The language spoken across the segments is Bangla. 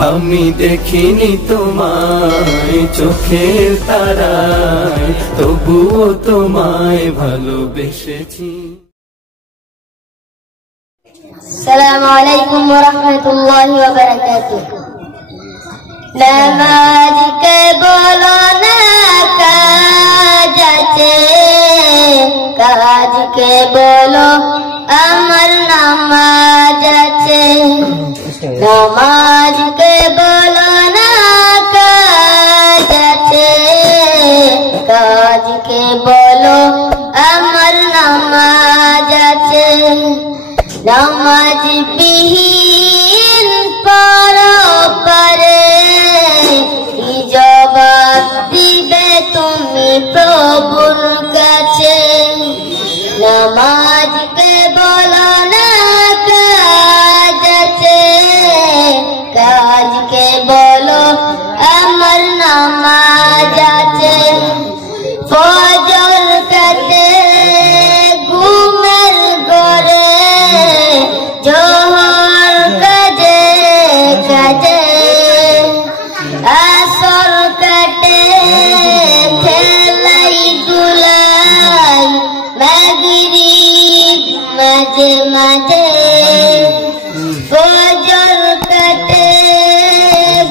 আমি দেখিনি তোমায় চোখের তারায়, তবুও তোমায় ভালোবেসেছি। আসসালামু আলাইকুম ওয়া রাহমাতুল্লাহি ওয়া বারাকাতুহু। নামাজ কে বলো না কাজ আছে, কাজ কে বলো আমার নামাজ আছে। নামাজ কে বলো না কাজ আছে, কাজ কে বলো আমার নামাজ আছে। নামাজ বিহীন পরপারে কি জবাব দিবে তুমি প্রভুর কাছে। নামাজ কে বলো না কাজ আছে, কাজ কে বলো আমার নামাজ আছে। ফজর কাটে ঘুমের ঘরে, জোহর কাজে কাজে, আসর কাটে খেলাই দুলাই, মাগরিব মাঝে মাঝে। ফজর কাটে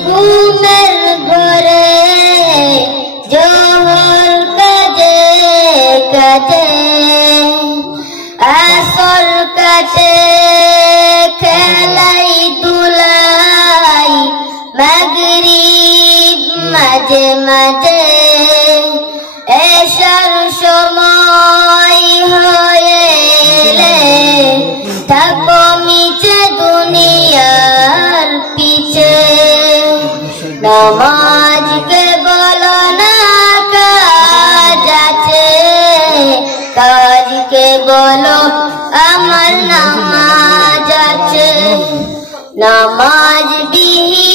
ঘুমের ঘরে, জোহর কাজে কাজে, আসর কাটে খেলাই দুলাই, মাগরিব মাঝে মাঝে। এশার সময় হয়ে এলে থাকো মিছে দুনিয়ার পিছে। নামাজ কে বলো না কাজ আছে, কাজ কে বলো আমার নামাজ আছে। নামাজ বিহীন